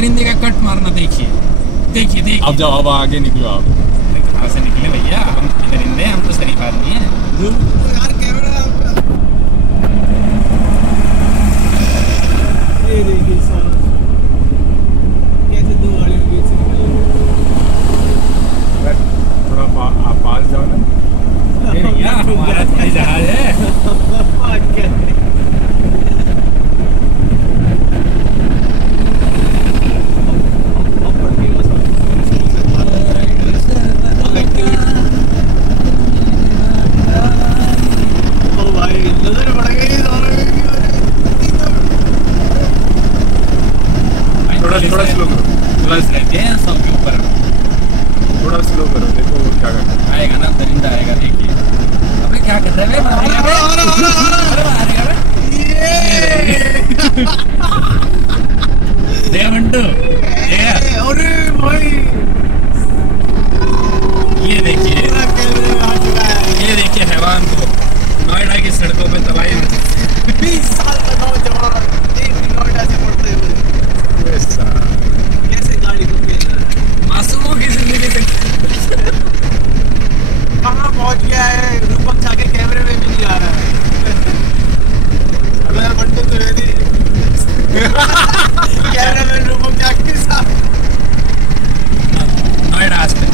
दरिंदे का कट मारना देखिए देखिए देखिए। अब जाओ, अब आगे निकलो आप। कहाँ से निकले भैया, हम दरिंदे, हम तो शरीफ आदमी हैं। यार कैमरा आपका ये देखिए साला कैसे दो गाड़ियों के बीच से निकल। थोड़ा आप पास जाओ ना। ये भैया हमारा थोड़ी जहाज है। थोड़ा स्लो करो, बस रहते हैं सबके ऊपर। थोड़ा स्लो करो, देखो वो क्या करता है। आएगा ना दरिंदा आएगा, देखिए। अबे क्या कर रहे हैं, मारेगा बे? मारेगा बे? दे मंटू, अरे भाई ये देखिए, ये देखिए हैवान को नोएडा की सड़कों पे तबाही मची। 20 साल का नौजवान एक नोएडा से पढ़ते हुए कैसे गाड़ी को खेल रहा है, मासूमों की जिंदगी से कहाँ पहुँच गया है। रूपक जाके कैमरे में भी नहीं आ रहा है। अगर बंटू तो रेडी कैमरे में रूपक जाके साथ नोएडा आस्ते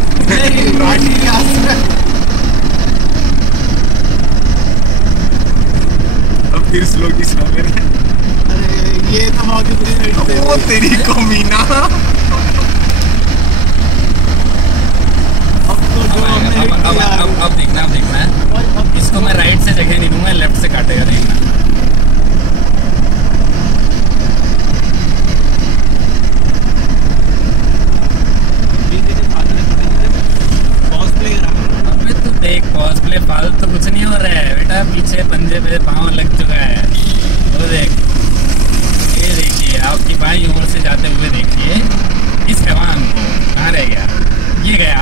अब फिर स्लो की सामने। अरे ये तो बहुत ही बुरी साइड से वो तेरी को मीना। अब तो जो हमने hit किया है, अब देखना, अब देखना है। इसको मैं राइट से जगह नहीं दूंगा, लेफ्ट से काटेगा, देखना। अबे तू देख, पॉज प्ले फालतू तो कुछ नहीं हो रहा है बेटा, पीछे पंजे पे पाँव लग चुका है। वो देख, ये देखिए, आपकी बाईं ओर से जाते हुए देखिए इस हैवान को। कहाँ रह गया? ये गया।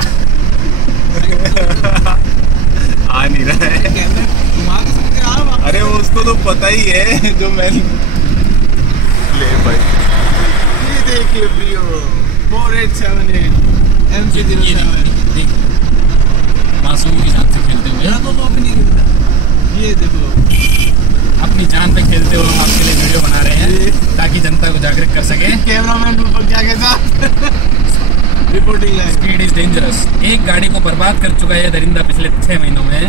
आ नहीं रहा है। कैमरे घुमा के सकते हैं आप। अरे वो उसको तो पता ही है जो मैं ले भाई। ये देखिए प्रियो 4878 MC07 देखिए मासूम की जान से खेलते हुए, मेरा तो भी नहीं मिलता। ये देखो अपनी जान पे खेलते हुए हम आपके लिए वीडियो बना रहे हैं ताकि जनता को जागरूक कर सके। कैमरामैन रूपक जाके साथ reporting line. Speed is dangerous. एक गाड़ी को बर्बाद कर चुका है ये दरिंदा पिछले 6 महीनों में। अब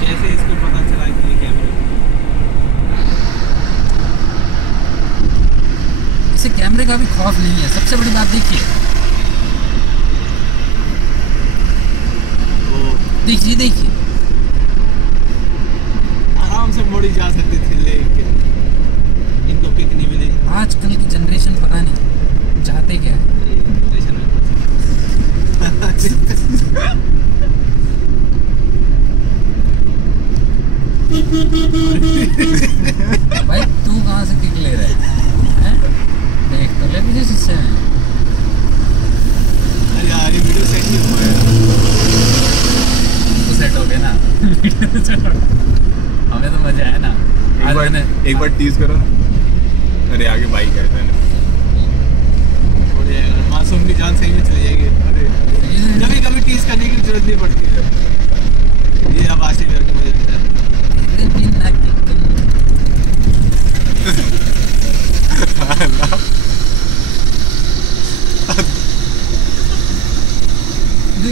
कैसे इसको पता चला कि ये कैमरा, इसे कैमरे का भी खौफ नहीं है। सबसे बड़ी बात देखिए, देखिए देखिए, आराम से मोड़ी जा सकती थी लेकिन इनको किक नहीं मिलेगी। आजकल की जनरेशन पता नहीं चाहते क्या है। भाई तू कहाँ से किक ले रहा है? देख तो ले मुझे शीशे में। अरे यार ये वीडियो सेट नहीं हुआ है। तो सेट हो गया ना। हमें तो मजा आया ना। आज मैंने एक बार टीज करो। अरे आगे बाइक है मैंने। मासूम की जान सही में चली जाएगी। अरे कभी कभी टीज करने की जरूरत नहीं पड़ती है। ये अब आशीष करके मुझे देता है।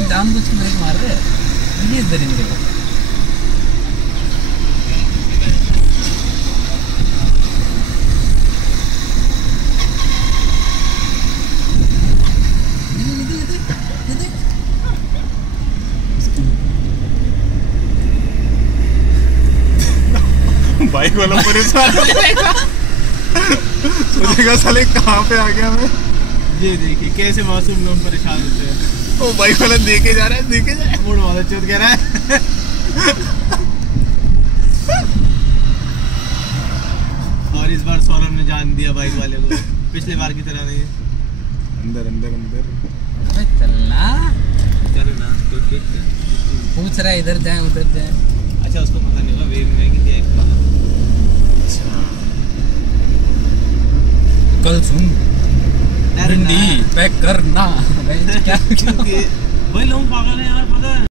जानबूझ के ब्रेक मार रहे हैं ये दरिंदे को। बाइक वाला परेशान सोचेगा साले कहाँ पे आ गया मैं। ये देखिए कैसे मासूम लोग परेशान होते हैं। वो बाइक वाला देखे जा रहा है, देखे जा रहा है। मूड वाला चोट कह रहा है। और इस बार सौरभ ने जान दिया बाइक वाले को, पिछले बार की तरह नहीं। अंदर अंदर अंदर अबे चलना, करो ना तो पूछ रहा है इधर जाए उधर जाए। अच्छा उसको पता नहीं होगा वेव में कि क्या। अच्छा अंकल सुन अरे भिंडी पैक करना क्या क्योंकि वही लोग पागल है यार, पता है।